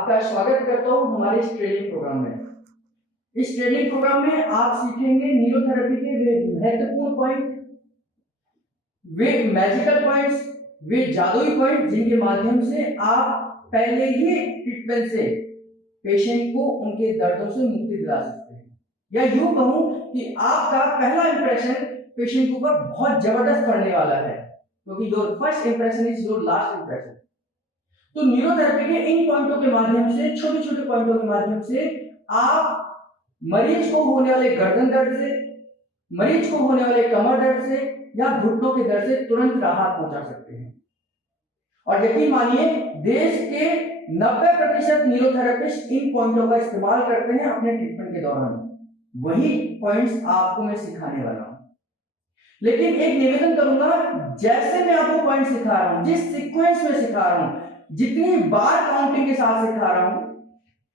आपका स्वागत करता हूं हमारे इस ट्रेनिंग प्रोग्राम में। इस ट्रेनिंग प्रोग्राम में आप सीखेंगे न्यूरोथेरेपी के वे महत्वपूर्ण पॉइंट, वे मैजिकल पॉइंट्स, वे जादुई पॉइंट जिनके माध्यम से आप पहले ही ट्रीटमेंट से पेशेंट को उनके दर्दों से मुक्ति दिला सकते हैं, या यूं कहूं कि आपका पहला इंप्रेशन पेशेंट के ऊपर बहुत जबरदस्त पड़ने वाला है, क्योंकि your first impression is your last impression. तो न्यूरोथेरेपी के इन पॉइंटों के माध्यम से, छोटे छोटे पॉइंटों के माध्यम से आप मरीज को होने वाले गर्दन दर्द से, मरीज को होने वाले कमर दर्द से या घुटनों के दर्द से तुरंत राहत पहुंचा सकते हैं। और यकीन मानिए, देश के 90% न्यूरोथेरेपिस्ट इन पॉइंटों का इस्तेमाल करते हैं अपने ट्रीटमेंट के दौरान। वही पॉइंट्स आपको मैं सिखाने वाला हूं। लेकिन एक निवेदन करूंगा, जैसे मैं आपको पॉइंट सिखा रहा हूं, जिस सीक्वेंस में सिखा रहा हूं, जितनी बार काउंटिंग के साथ सिखा रहा हूं,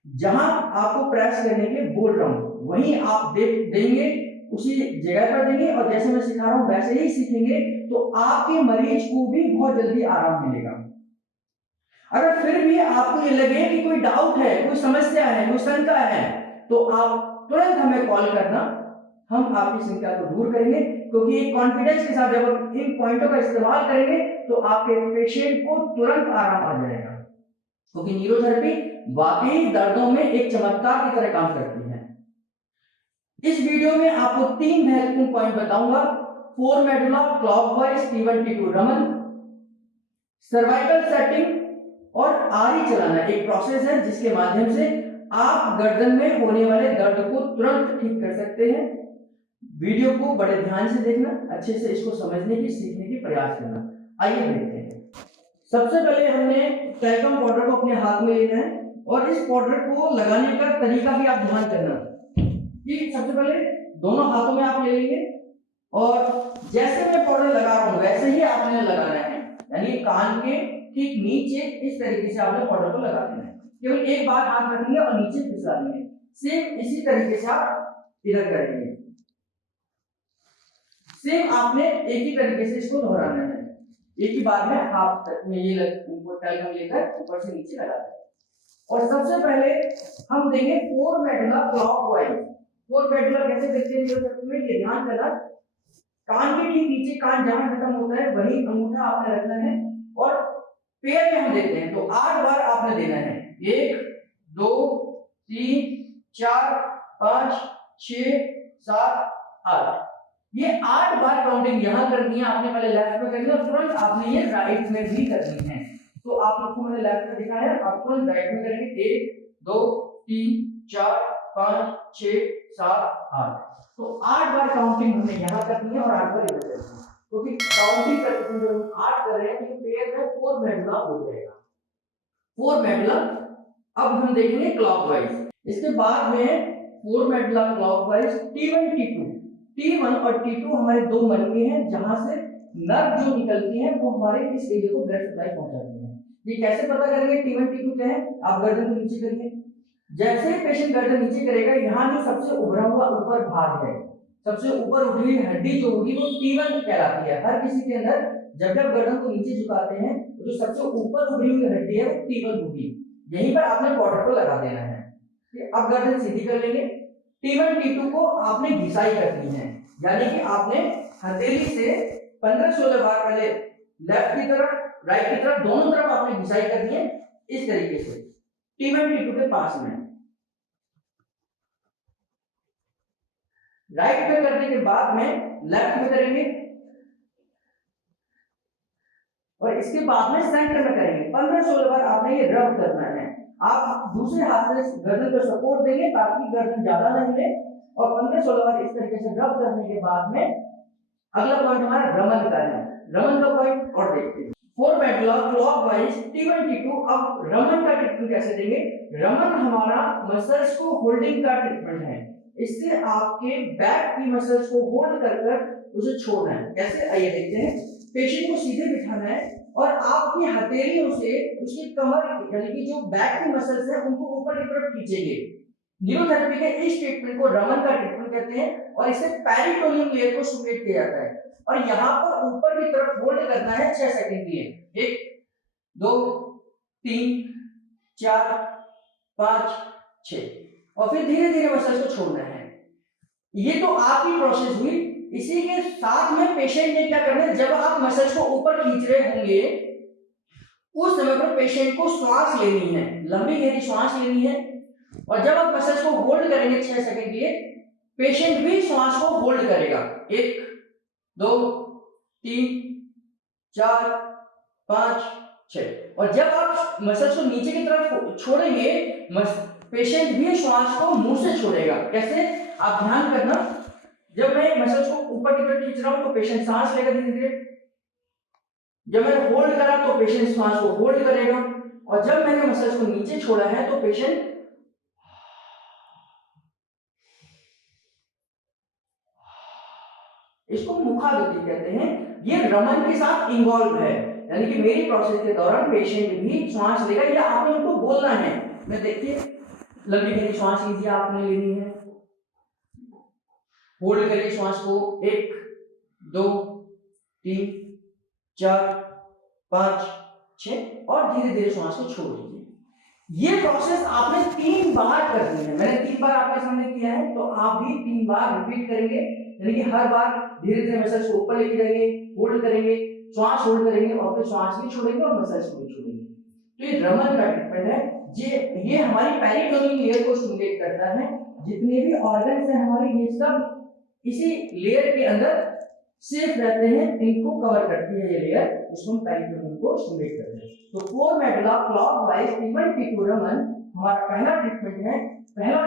जहां आपको प्रेस करने के बोल रहा हूं, वहीं आप देंगे, उसी जगह पर देंगे, और जैसे मैं सिखा रहा हूं वैसे ही सीखेंगे, तो आपके मरीज को भी बहुत जल्दी आराम मिलेगा। अगर फिर भी आपको ये लगे कि कोई डाउट है, कोई समस्या है, कोई शंका है, तो आप तुरंत हमें कॉल करना, हम आपकी शंका को दूर करेंगे। क्योंकि एक कॉन्फिडेंस के साथ जब आप इन पॉइंटों का इस्तेमाल करेंगे तो आपके पेशेंट को तुरंत आराम आ जाएगा। क्योंकि न्यूरोथेरेपी वाकई दर्दों में एक चमत्कार की तरह काम करती है। इस वीडियो में आपको 3 महत्वपूर्ण पॉइंट बताऊंगा: four medulla clockwise T1 T2 Raman, cervical setting और आरी चलाना एक प्रोसेस है जिसके माध्यम से आप गर्दन में होने वाले दर्द को तुरंत ठीक कर सकते हैं। वीडियो को बड़े ध्यान से देखना, अच्छे से इसको समझने की, सीखने की प्रयास करना। आइए देखते हैं। सबसे पहले हमने टैल्कम पाउडर को अपने हाथ में लेना है, और इस पाउडर को लगाने का तरीका भी आप ध्यान करना कि सबसे पहले दोनों हाथों में आप ले लेंगे, और जैसे मैं पाउडर लगा रहा हूं वैसे ही आपने लगाना है, यानी कान के ठीक नीचे इस तरीके से आपने पाउडर को लगा देना है। केवल एक बार हाथ रखेंगे और नीचे फिसला देंगे। सेम इसी तरीके से आप इधर करेंगे। सेम आपने एक ही तरीके से इसको दोहराना है। एक ही बार में हाथ में ये टैल्कम लेकर ऊपर से नीचे लगा दें। और सबसे पहले हम देंगे four medulla clockwise. Four medulla कैसे देखते हैं न्यूरोथेरेपी में, ये ध्यान करना, कान के ठीक नीचे, कान जहां खत्म होता है वही अंगूठा आपने रखना है, और पेयर में हम देते हैं तो 8 बार आपने देना है। 1 2 3 4 5 6 7 8। ये 8 बार काउंटिंग यहां करनी है आपने, पहले लेफ्ट में करनी है और तुरंत आपने ये राइट में भी करनी है। तो आप लोग को मैंने लेफ्ट में दिखाया है, आप तुरंत राइट में करेंगे। 1 2 3 4 5 6 7 8। तो 8 बार काउंटिंग हमने यहां करनी है और 8 बार इधर करनी है, क्योंकि काउंटिंग करते हैं जब हम 8 कर रहे हैं तो पेयर में फोर मेडुला हो जाएगा। फोर मेडुला अब हम देखेंगे क्लॉकवाइज। इसके बाद में four medulla clockwise T1 T2। T1 और T2 हमारे दो मनके हैं, जहां से नर्व जो निकलती है वो हमारे इस एरिया को ब्लड सप्लाई पहुंचाती है। ये कैसे पता करेंगे T1 T2 क्या है? आप गर्दन को नीचे करिए। जैसे पेशेंट गर्दन नीचे करेगा, यहाँ जो सबसे उभरा हुआ ऊपर भाग है, सबसे ऊपर उठी हुई हड्डी जो होगी वो T1 कहलाती है। हर किसी के अंदर जब जब गर्दन को नीचे झुकाते हैं तो जो सबसे ऊपर उभरी हुई हड्डी है वो T1 होगी। यहीं पर आपने पाउडर को लगा देना है। अब गर्दन सीधी कर लेंगे। T1 T2 को आपने घिसाई करनी है, यानी कि आपने हथेली से 15-16 बार पहले लेफ्ट की तरफ, राइट की तरफ, दोनों तरफ आपने घिसाई करनी है इस तरीके से T1 T2 के पास में। राइट में करने के बाद में लेफ्ट में करेंगे, और इसके बाद में सेंटर में करेंगे। 15-16 बार आपने ये रब करना है। आप दूसरे हाथ से गर्दन को सपोर्ट देंगे ताकि गर्दन ज्यादा न हिले, और 15-16 बार इस तरीके से रब करने के बाद में अगला पॉइंट हमारा रमन का है। रमन का पॉइंट और देखते हैं। Four medulla clockwise T1 T2। अब रमन का ट्रीटमेंट कैसे देंगे? रमन हमारा मसल्स को होल्डिंग का ट्रीटमेंट है। इससे आपके बैक की मसल्स को होल्ड कर उसे छोड़ना है। कैसे, आइए देखते हैं। पेशेंट को सीधे बिठाना है और आपकी हथेलियों से उसकी कमर, यानी कि जो बैक की मसल्स हैं उनको ऊपर की तरफ खींचेंगे। न्यूरोथेरेपी के इस ट्रीटमेंट को रमन का ट्रीटमेंट कहते हैं, और इससे पेरिटोनियम लेयर को स्टिमुलेट किया जाता है। और यहाँ पर ऊपर की तरफ होल्ड करना है 6 सेकंड के लिए। 1 2 3 4 5 6 और फिर धीरे धीरे मसल्स को छोड़ना है। ये तो आपकी प्रोसेस हुई। इसी के साथ में पेशेंट ने क्या करना है, जब आप मसल्स को ऊपर खींच रहे होंगे उस समय पर पेशेंट को श्वास लेनी है, लंबी गहरी श्वास लेनी है। और जब आप मसल्स को होल्ड करेंगे 6 सेकंड के लिए, पेशेंट भी श्वास को होल्ड करेगा। 1 2 3 4 5 6 और जब आप मसल्स को नीचे की तरफ छोड़ेंगे, पेशेंट भी श्वास को मुंह से छोड़ेगा। कैसे, आप ध्यान करना, जब मैं मसल्स को ऊपर की तरफ खींच रहा हूं तो पेशेंट सांस लेगा धीरे धीरे, जब मैंने होल्ड करा तो पेशेंट श्वास को होल्ड करेगा, और जब मैंने मसल्स को नीचे छोड़ा है तो पेशेंट इसको मुखागति कहते हैं। ये रमन के साथ इन्वॉल्व है, यानी कि मेरी प्रोसेस के दौरान पेशेंट भी श्वास लेगा या आपने उनको बोलना है। मैं देखिए, लंबी गहरी श्वास लीजिए, आपने लेनी है, होल्ड करिए श्वास को, 1 2 3 4 5 6 और धीरे धीरे श्वास को छोड़ दीजिए। ये प्रोसेस आपने 3 बार करनी है। मैंने 3 बार आपके सामने किया है, तो आप भी 3 बार रिपीट करेंगे, यानी कि हर बार धीरे धीरे मसल्स को ऊपर लेके जाएंगे, होल्ड करेंगे, श्वास होल्ड करेंगे और फिर श्वास भी छोड़ेंगे और मसल्स को भी छोड़ेंगे। तो ये रमन का ट्रीटमेंट है। ये हमारी पेरिटोनियल लेयर को स्टिमुलेट करता है। जितने भी ऑर्गन्स हैं हमारे, ये सब इसी लेयर के अंदर सेफ रहते हैं, इनको कवर करती है ये लेयर, इसको हम पेरिटोनियल को स्टिमुलेट करते हैं। तो core medulla clockwise P1 Raman हमारा पहला ट्रीटमेंट है, पहला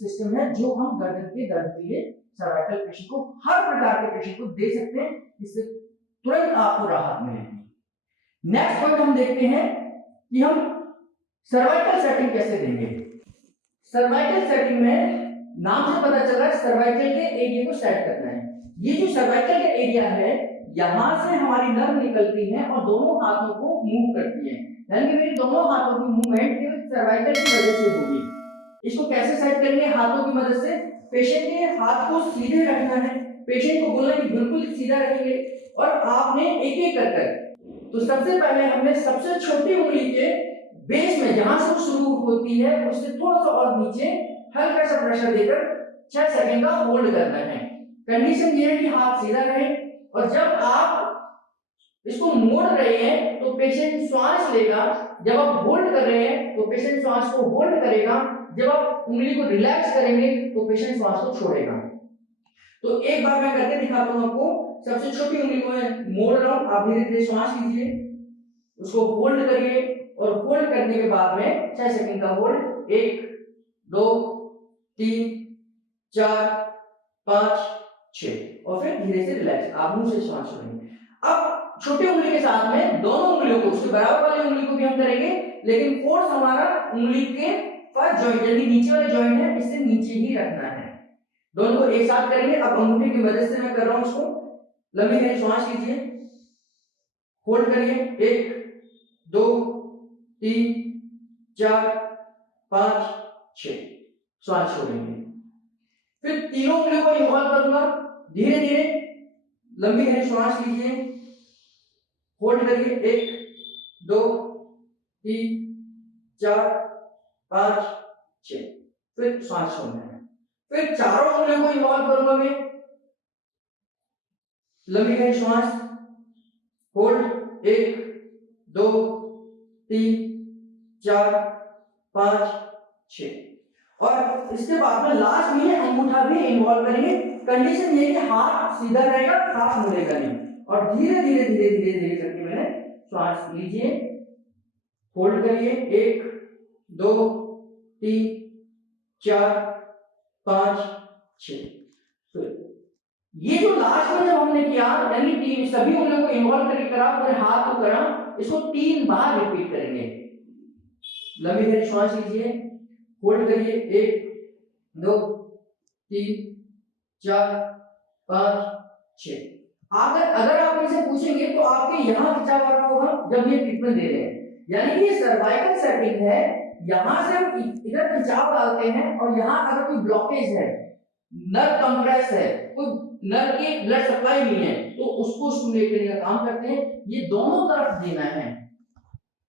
सिस्टम है जो हम गर्दन के दर्द के लिए सर्वाइकल पेशेंट को, हर प्रकार के पेशेंट को दे सकते हैं, इससे तुरंत आपको राहत मिलेगी। नेक्स्ट पॉइंट हम देखते हैं कि हम सर्वाइकल सेटिंग कैसे देंगे। सर्वाइकल सेटिंग में नाम से पता चल रहा है सर्वाइकल के एरिया को सेट करना है। ये जो सर्वाइकल का एरिया है, यहां से हमारी नर्व निकलती है और दोनों हाथों को मूव करती है, यानी कि मेरी दोनों हाथों की मूवमेंट केवल सर्वाइकल की वजह से होगी। इसको कैसे सेट करेंगे, हाथों की मदद से। पेशेंट के हाथ को सीधे रखना है, पेशेंट को बोलना है कि बिल्कुल सीधा रखेंगे और आपने एक एक कर, तो सबसे पहले हमने सबसे छोटी उंगली के बेस में जहां से शुरू होती है उससे थोड़ा सा और नीचे हल्का सा प्रेशर देकर 6 सेकंड का होल्ड करना है। कंडीशन ये है कि हाथ सीधा रहे और जब आप इसको मोड़ रहे हैं तो पेशेंट श्वास लेगा, जब आप होल्ड कर रहे हैं तो पेशेंट श्वास को होल्ड करेगा, जब आप उंगली को रिलैक्स करेंगे तो पेशेंट श्वास को छोड़ेगा। तो एक बार मैं करके दिखाता हूं आपको। सबसे छोटी उंगली को मैं मोड़ रहा हूं, आप धीरे धीरे श्वास लीजिए, उसको होल्ड करिए और होल्ड करने के बाद में 6 सेकंड का होल्ड, 1 2 3 4 5 6 और फिर धीरे से रिलैक्स, आप मुंह से श्वास छोड़ेंगे। अब छोटी उंगली के साथ में दोनों उंगलियों को, उसके बराबर वाली उंगली को भी हम करेंगे, लेकिन फोर्स हमारा उंगली के फर्स्ट जॉइंट यानी नीचे वाला जॉइंट है, इससे नीचे ही रखना है। दोनों को एक साथ करेंगे। अब अंगूठे की मदद से मैं कर रहा हूं इसको, लंबी गहरी श्वास लीजिए, होल्ड करिए, 1 2 3 4 5 6 श्वास छोड़ेंगे। फिर तीनों उंगलियों को इन्वॉल्व करूंगा, धीरे धीरे लंबी गहरी श्वास लीजिए, होल्ड करिए, 1 2 3 4 5 6 फिर श्वास छोड़ना है। फिर चारों उंगलियों को इन्वॉल्व करूंगा मैं, लंबी गहरी श्वास, होल्ड, 1 2 3 4 5 6 और इसके बाद में लास्ट में अंगूठा भी इन्वॉल्व करेंगे। कंडीशन ये कि हाथ सीधा रहेगा, हाथ मुड़ेगा नहीं, और धीरे धीरे धीरे धीरे धीरे करके मैंने श्वास लीजिए, होल्ड करिए, 1 2 3 4 5 6। तो ये जो लास्ट में जब हमने किया, यानी तीन सभी उंगलियों को इन्वॉल्व करके करा, पूरे हाथ को करा, इसको 3 बार रिपीट करेंगे। लंबी गहरी श्वास लीजिए, होल्ड करिए, 1 2 3 4 5 6। अगर आप इनसे पूछेंगे तो आपके यहाँ खिंचाव आ रहा होगा जब ये ट्रीटमेंट दे रहे हैं, यानी कि ये सर्वाइकल सेटिंग है। यहां से हम इधर खिंचाव डालते हैं और यहाँ अगर कोई ब्लॉकेज है, नर्व कंप्रेस है, कोई नर्व की ब्लड सप्लाई नहीं है, तो उसको स्टिमुलेट करने का काम करते हैं। ये दोनों तरफ देना है,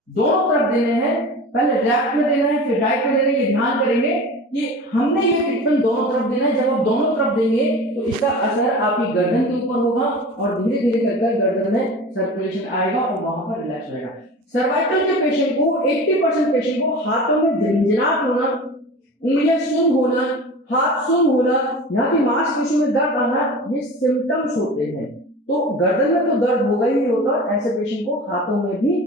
दोनों तरफ देने हैं, पहले लेफ्ट में देना है फिर राइट में देना है, ये ध्यान करेंगे कि हमने ये ट्रीटमेंट दोनों तरफ देना है। जब आप दोनों तरफ देंगे तो इसका असर आपकी गर्दन के ऊपर होगा और धीरे धीरे कर गर्दन में सर्कुलेशन आएगा और वहां पर रिलैक्स होगा। सर्वाइकल के पेशेंट को 80% पेशेंट को हाथों में झंझनाहट होना, उंगलियां सुन्न होना, हाथ सुन्न होना, यहाँ की मांसपेशियों में दर्द आना, ये सिम्टम्स होते हैं। तो गर्दन में तो दर्द होगा ही होता है, ऐसे पेशेंट को हाथों में भी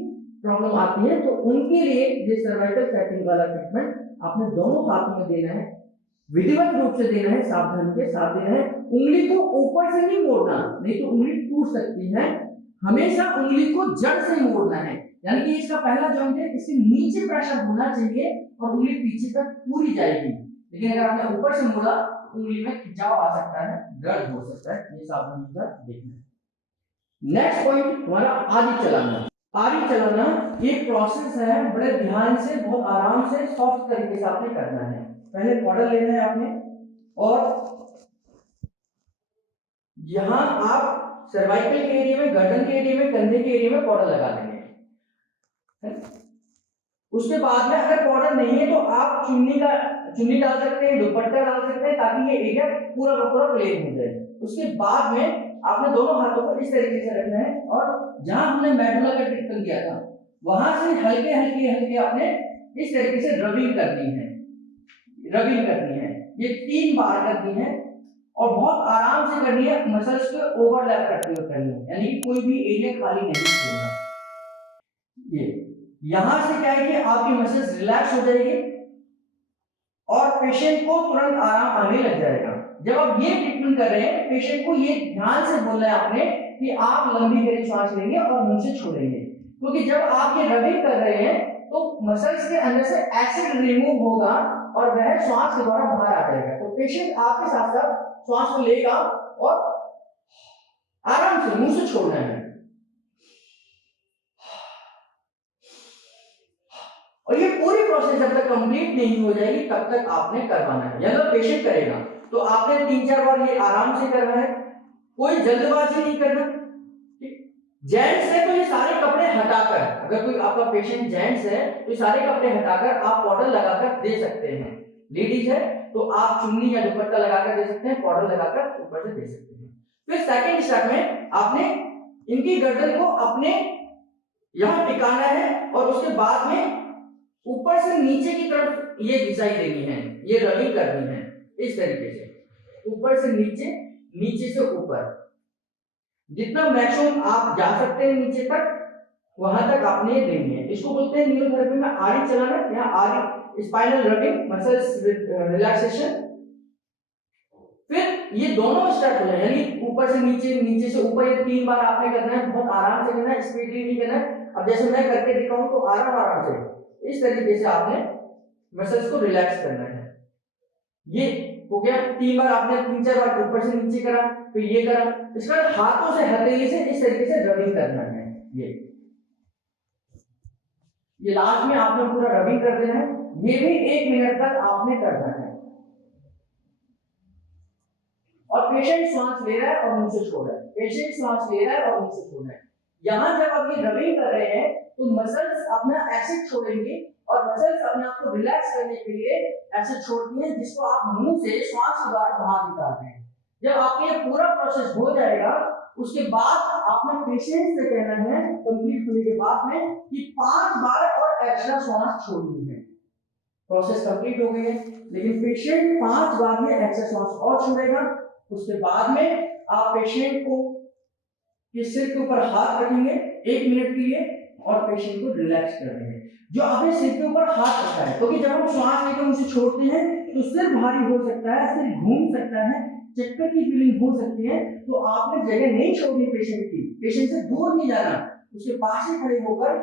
प्रॉब्लम आती है। तो उनके लिए ये सर्वाइकल सेटिंग वाला ट्रीटमेंट आपने दोनों हाथों में देना है, विधिवत रूप से देना है, सावधानी के साथ देना है। उंगली को ऊपर से नहीं मोड़ना, नहीं तो उंगली टूट सकती है। हमेशा उंगली को जड़ से मोड़ना है, यानी कि इसका पहला जॉइंट है, इसके नीचे प्रेशर होना चाहिए और उंगली पीछे तक पूरी जाएगी। लेकिन अगर आपने ऊपर से मोड़ा उंगली में खिंचाव आ सकता है, दर्द हो सकता है, ये सावधानी के साथ देखना है। नेक्स्ट पॉइंट हमारा आरी चलाना। आरी चलाना ये प्रोसेस है, बड़े ध्यान से बहुत आराम से सॉफ्ट तरीके से आपने करना है। पहले मॉडल लेना है आपने और यहां आप सर्वाइकल के एरिया में, गर्दन के एरिया में, कंधे के एरिया में पाउडर लगा देंगे। उसके बाद में अगर पाउडर नहीं है तो आप चुन्नी डाल सकते हैं, दुपट्टा डाल सकते हैं, ताकि ये एरिया पूरा का पूरा प्लेन हो जाए। उसके बाद में आपने दोनों हाथों को इस तरीके से रखना है और जहां हमने मेडुला का ट्रीटमेंट दिया था वहां से हल्के हल्के हल्के आपने इस तरीके से रबिंग करनी है, रबिंग करनी है। ये 3 बार करनी है और बहुत आराम से करनी है, मसल्स को ओवरलैप करते हुए करनी है, यानी कि कोई भी एरिया खाली नहीं छोड़ना। ये यहां से क्या है कि आपकी मसल्स रिलैक्स हो जाएगी और पेशेंट को तुरंत आराम आने लग जाएगा। जब आप ये ट्रीटमेंट कर रहे हैं, पेशेंट को ये ध्यान से बोलना है आपने कि आप लंबी गहरी सांस लेंगे और मुंह से छोड़ेंगे, क्योंकि जब आप ये रबिंग कर रहे हैं तो मसल्स के अंदर से एसिड रिमूव होगा और वह श्वास के द्वारा बाहर आ जाएगा। तो पेशेंट आपके साथ साथ श्वास को लेगा और आराम से मुंह से छोड़ना है। और ये पूरी प्रोसेस जब तक कंप्लीट नहीं हो जाएगी तब तक आपने करवाना है। या तो पेशेंट करेगा तो आपने 3-4 बार ये आराम से करना है, कोई जल्दबाजी नहीं करना। जेंट्स है तो ये सारे कपड़े हटाकर, अगर कोई आपका पेशेंट जेंट्स है तो सारे कपड़े हटाकर आप पाउडर लगाकर दे सकते हैं। लेडीज है तो आप चुन्नी या दुपट्टा लगाकर दे सकते हैं, पाउडर लगाकर ऊपर से दे सकते हैं। फिर सेकंड स्टेप में आपने इनकी गर्दन को अपने यहां टिकाना है और उसके बाद में ऊपर से नीचे की तरफ ये घिसाई देनी है, ये रबिंग करनी है इस तरीके से, ऊपर से नीचे, नीचे से ऊपर, जितना मैक्सिमम आप जा सकते हैं नीचे तक वहां तक आपने ये देनी है। इसको बोलते हैं न्यूरोथेरेपी में आरी चलाना या आरी स्पाइनल रबिंग, मसल्स रिलैक्सेशन। फिर ये दोनों स्टेप हो जाए, यानी ऊपर से नीचे, नीचे से ऊपर, ये 3 बार आपने करना है, बहुत आराम से करना है, स्पीडली नहीं करना है। अब जैसे मैं करके दिखाऊं तो आराम आराम से इस तरीके से आपने मसल्स को रिलैक्स करना है। ये हो गया 3 बार, आपने 3-4 बार ऊपर से नीचे करा, फिर ये करा। इसका हाथों से हथेली से इस तरीके से रबिंग करना है। ये लास्ट में आपने पूरा रबिंग कर देना है। ये भी 1 मिनट तक आपने करना है और पेशेंट सांस ले रहा है और मुंह से छोड़ रहा है, पेशेंट सांस ले रहा है और मुंह से छोड़ रहा है। यहां जब आप ये रबिंग कर रहे हैं तो मसल्स अपना एसिड छोड़ेंगे और मसल्स अपने आप को रिलैक्स करने के लिए एसिड छोड़ती हैं, जिसको आप मुंह से श्वास के द्वारा बाहर निकालते हैं। जब आपका ये पूरा प्रोसेस हो जाएगा उसके बाद आपने पेशेंट से कहना है कंप्लीट होने के बाद में कि 5 बार और एक्स्ट्रा श्वास छोड़नी है। प्रोसेस कंप्लीट हो गई है, लेकिन पेशेंट 5 बार ये एक्स्ट्रा श्वास और छोड़ेगा। उसके बाद में आप पेशेंट को के सिर के ऊपर हाथ रखेंगे 1 मिनट के लिए और पेशेंट को रिलैक्स कर देंगे। जो आपने सिर के ऊपर हाथ रखा है, क्योंकि जब हम श्वास लेकर उसे छोड़ते हैं तो सिर भारी हो सकता है, सिर घूम सकता है, चक्कर की फीलिंग हो सकती है। तो आपने जगह नहीं छोड़नी पेशेंट की, पेशेंट से दूर नहीं जाना, उसके पास ही खड़े होकर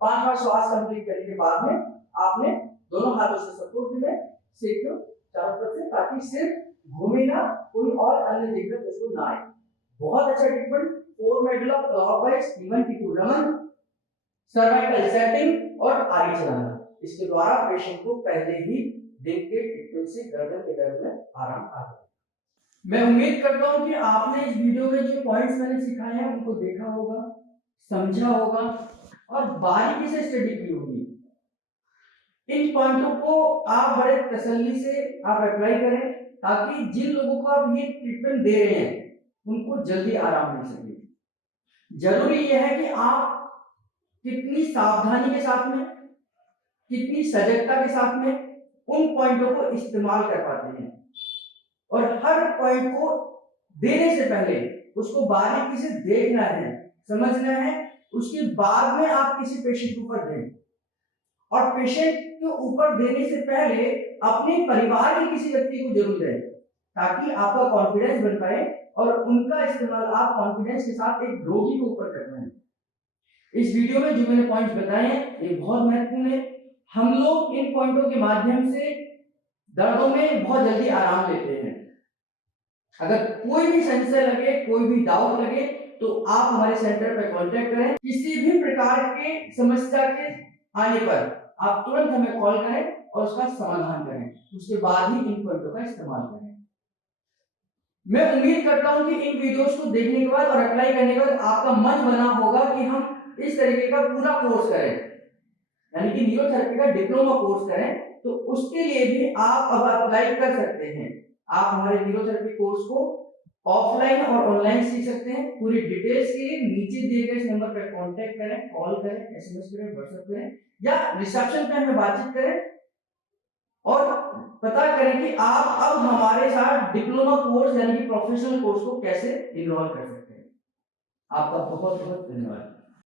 5 बार श्वास कंप्लीट करने के बाद में आपने दोनों हाथों से सपोर्ट देना सिर को चारों तरफ से, ताकि सिर घूमे ना, कोई और अन्य दिक्कत उसको ना आए। बहुत अच्छा treatment, 4 medulla clockwise, T1 T2 Raman, cervical setting और आरी चलाना। इसके द्वारा पेशेंट को पहले ही दिन के ट्रीटमेंट से गर्दन के दर्द में आराम आ जाए। मैं उम्मीद करता हूं कि आपने इस वीडियो में जो पॉइंट्स मैंने सिखाए हैं उनको देखा होगा, समझा होगा और बारीकी से स्टडी की होगी। इन पॉइंटों को आप बड़े तसल्ली से आप अप्लाई करें, ताकि जिन लोगों को आप ये ट्रीटमेंट दे रहे हैं उनको जल्दी आराम मिल सके। जरूरी यह है कि आप कितनी सावधानी के साथ में, कितनी सजगता के साथ में उन पॉइंटों को इस्तेमाल कर पाते हैं, और हर पॉइंट को देने से पहले उसको बारीकी से देखना है, समझना है, उसके बाद में आप किसी पेशेंट के ऊपर दें। और पेशेंट के ऊपर देने से पहले अपने परिवार के किसी व्यक्ति को जरूर दें, ताकि आपका कॉन्फिडेंस बन पाए और उनका इस्तेमाल आप कॉन्फिडेंस के साथ एक रोगी के ऊपर कर रहे हैं। इस वीडियो में जो मैंने पॉइंट्स बताए हैं ये बहुत महत्वपूर्ण है। हम लोग इन पॉइंटों के माध्यम से दर्दों में बहुत जल्दी आराम लेते हैं। अगर कोई भी संशय लगे, कोई भी डाउट लगे, तो आप हमारे सेंटर पर कांटेक्ट करें। किसी भी प्रकार के समस्या के आने पर आप तुरंत हमें कॉल करें और उसका समाधान करें, उसके बाद ही इन पॉइंटों का इस्तेमाल करें। मैं उम्मीद करता हूं कि इन वीडियोस को देखने के बाद और अप्लाई करने के बाद आपका मन बना होगा कि हम इस तरीके का पूरा कोर्स करें, यानी कि न्यूरोथेरेपी का डिप्लोमा कोर्स करें। तो उसके लिए भी आप अब अप्लाई कर सकते हैं। आप हमारे न्यूरोथेरेपी कोर्स को ऑफलाइन और ऑनलाइन सीख सकते हैं। पूरी डिटेल्स के लिए नीचे दिए गए इस नंबर पर कांटेक्ट करें, कॉल करें, एसएमएस करें, व्हाट्सएप करें या रिसेप्शन पे हमें बातचीत करें और पता करें कि आप अब हमारे साथ डिप्लोमा कोर्स यानी कि प्रोफेशनल कोर्स को कैसे इनरोल कर सकते हैं। आपका बहुत बहुत धन्यवाद।